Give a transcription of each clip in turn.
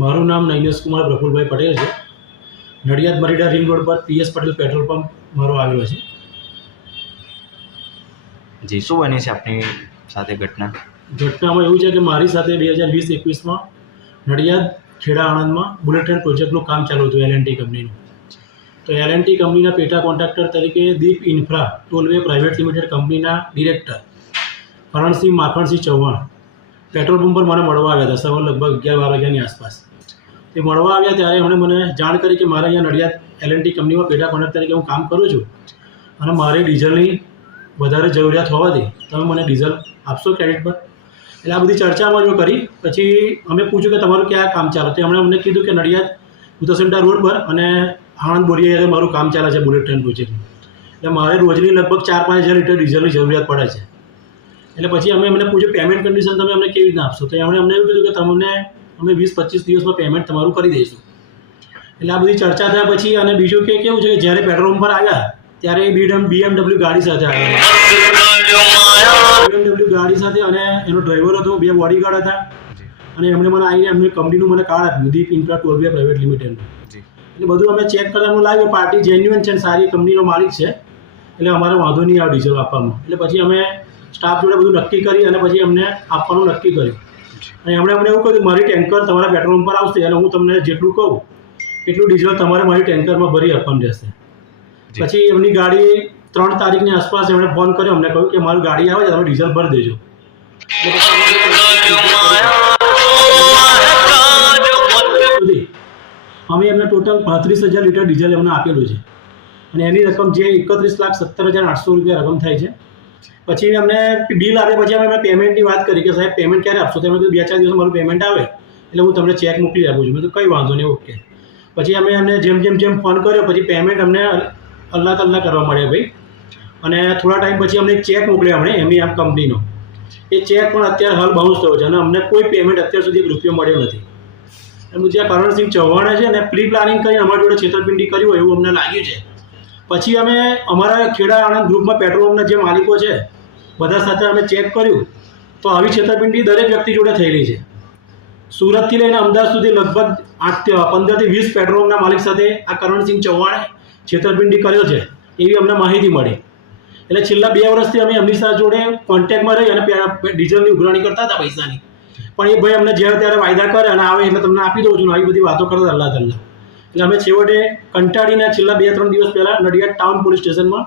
મારું નામ નૈનેશ કુમાર પ્રફુલભાઈ પટેલ છે. નડિયાદ મરીડા રિંગ રોડ પર પીએસ પટેલ પેટ્રોલ પંપ મારો આવેલો છે. જી, શું બની છે આપની સાથે ઘટના? ઘટનામાં એવું છે કે મારી સાથે 2020-21માં નડિયાદ ખેડા આણંદમાં બુલેટ ટ્રેન પ્રોજેક્ટનું કામ ચાલુ હતું L&T કંપનીનું. તો L&T કંપનીના પેટા કોન્ટ્રાક્ટર તરીકે Deep Infra Tollway Private Limited કંપનીના director Karansinh Makhansinh Chauhan petrol pump પર મને મળવા આવ્યા હતા સવારે લગભગ 11 વાગ્યાની આસપાસ. તે મળવા આવ્યા ત્યારે એમણે મને જાણ કરી કે મારે અહીંયા નડિયાદ L&T કંપનીમાં પેટા કોન્ટ્રાક્ટર તરીકે હું કામ કરું છું અને મારે ડીઝલની વધારે જરૂરિયાત હોવાથી તમે મને ડીઝલ આપશો ક્રેડિટ પર. એટલે આ બધી ચર્ચામાં જો કરી પછી અમે પૂછ્યું કે તમારું ક્યાં કામ ચાલે, તો એમણે અમને કીધું કે નડિયાદ ઉત્તરસેન્ટા રોડ પર અને આણંદ બોરિયાએ મારું કામ ચાલે છે બુલેટ ટ્રેન પ્રોજેક્ટનું. એટલે મારે રોજની લગભગ 4-5 હજાર લીટર ડીઝલની જરૂરિયાત પડે છે. એટલે પછી અમે એમને પૂછ્યું પેમેન્ટ કન્ડિશન તમે અમને કેવી રીતના આપશો, તો એમણે અમને એવું કીધું કે તમને અમે 20-25 દિવસમાં પેમેન્ટ તમારું કરી દઈશું. એટલે આ બધી ચર્ચા થયા પછી અને બીજું કે કેવું છે કે જ્યારે પેટ્રોલ પંપ પર આવ્યા ત્યારે BMW ગાડી સાથે આવ્યા. BMW ગાડી સાથે અને એનો ડ્રાઈવર હતો, 2 બોડીગાર્ડ હતા અને એમણે મને આવીને એમની કંપનીનું મને કાર્ડ આપ્યું દીપ ઇન્ફ્રા ટોલવે પ્રાઇવેટ લિમિટેડનું. એટલે બધું અમે ચેક કરવાનું લાવ્યું, પાર્ટી જેન્યુઅન છે અને સારી કંપનીનો માલિક છે એટલે અમારે વાંધો નહીં આવે ડીઝલ આપવામાં. એટલે પછી અમે સ્ટાફ જોડે બધું નક્કી કરી અને પછી અમને આપવાનું નક્કી કર્યું. અને એમણે અમને એવું કહ્યું મારી ટેન્કર તમારા પેટ્રોલ પંપ પર આવશે અને હું તમને જેટલું કહું એટલું ડીઝલ તમારે મારી ટેન્કરમાં ભરી આપવાનું રહેશે. પછી એમની ગાડી 3 તારીખની આસપાસ એમણે ફોન કર્યો, અમને કહ્યું કે મારી ગાડી આવે છે તમે ડીઝલ ભરી દેજો. અમે એમને ટોટલ 35,000 લીટર ડીઝલ એમને આપેલું છે અને એની રકમ જે 31,17,800 રૂપિયા રકમ થાય છે. પછી અમને બિલ આપ્યા પછી અમે પેમેન્ટની વાત કરી કે સાહેબ પેમેન્ટ ક્યારે આપશો, તો એમણે કીધું 2-4 દિવસમાં મારું પેમેન્ટ આવે એટલે હું તમને ચેક મોકલી આપું છું. મેં તો કંઈ વાંધો નહીં, ઓકે. પછી અમે એમને જેમ ફોન કર્યો પછી પેમેન્ટ અમને અલ્લાહ કરવા મળ્યા ભાઈ. અને થોડા ટાઈમ પછી અમને એક ચેક મોકલ્યો એમણે MEM કંપનીનો. એ ચેક પણ અત્યારે હાલ બાઉન્સ થયો છે અને અમને કોઈ પેમેન્ટ અત્યાર સુધી ₹1 મળ્યો નથી. એમનું જે કરણસિંહ ચૌહાણે છે ને પ્રી પ્લાનિંગ કરીને અમારી જોડે છેતરપિંડી કરી હોય એવું અમને લાગ્યું છે. પછી અમે અમારા ખેડા આણંદ ગ્રુપમાં પેટ્રોલ પંપના જે માલિકો છે બધા સાથે અમે ચેક કર્યું તો આવી છેતરપિંડી દરેક વ્યક્તિ જોડે થયેલી છે. સુરતથી લઈને અમદાવાદ સુધી લગભગ 15 થી 20 પેટ્રોલ પંપના માલિક સાથે આ કરણસિંહ ચૌહાણે છેતરપિંડી કર્યો છે એવી અમને માહિતી મળી. એટલે છેલ્લા 2 વર્ષથી અમે એમની સાથે જોડે કોન્ટેક્ટમાં રહી અને ડીઝલની ઉઘરાણી કરતા હતા પૈસાની. પણ એ ભાઈ અમને જ્યારે ત્યારે વાયદા કરે અને આવે એટલે તમને આપી દઉં છું, આવી બધી વાતો કરતા અલ્લાહ. એટલે અમે છેવટે કંટાળીને છેલ્લા 2-3 દિવસ પહેલાં નડિયાદ ટાઉન પોલીસ સ્ટેશનમાં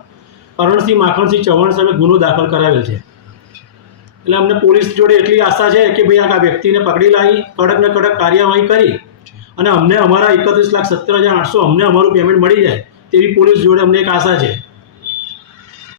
કરણસિંહ માખણસિંહ ચૌહાણ સામે ગુનો દાખલ કરાવેલ છે. એટલે અમને પોલીસ જોડે એટલી આશા છે કે ભાઈ આ વ્યક્તિને પકડી લાવી કડક ને કડક કાર્યવાહી કરી અને અમને અમારા 31,17,800 અમને અમારું પેમેન્ટ મળી જાય તેવી પોલીસ જોડે અમને એક આશા છે.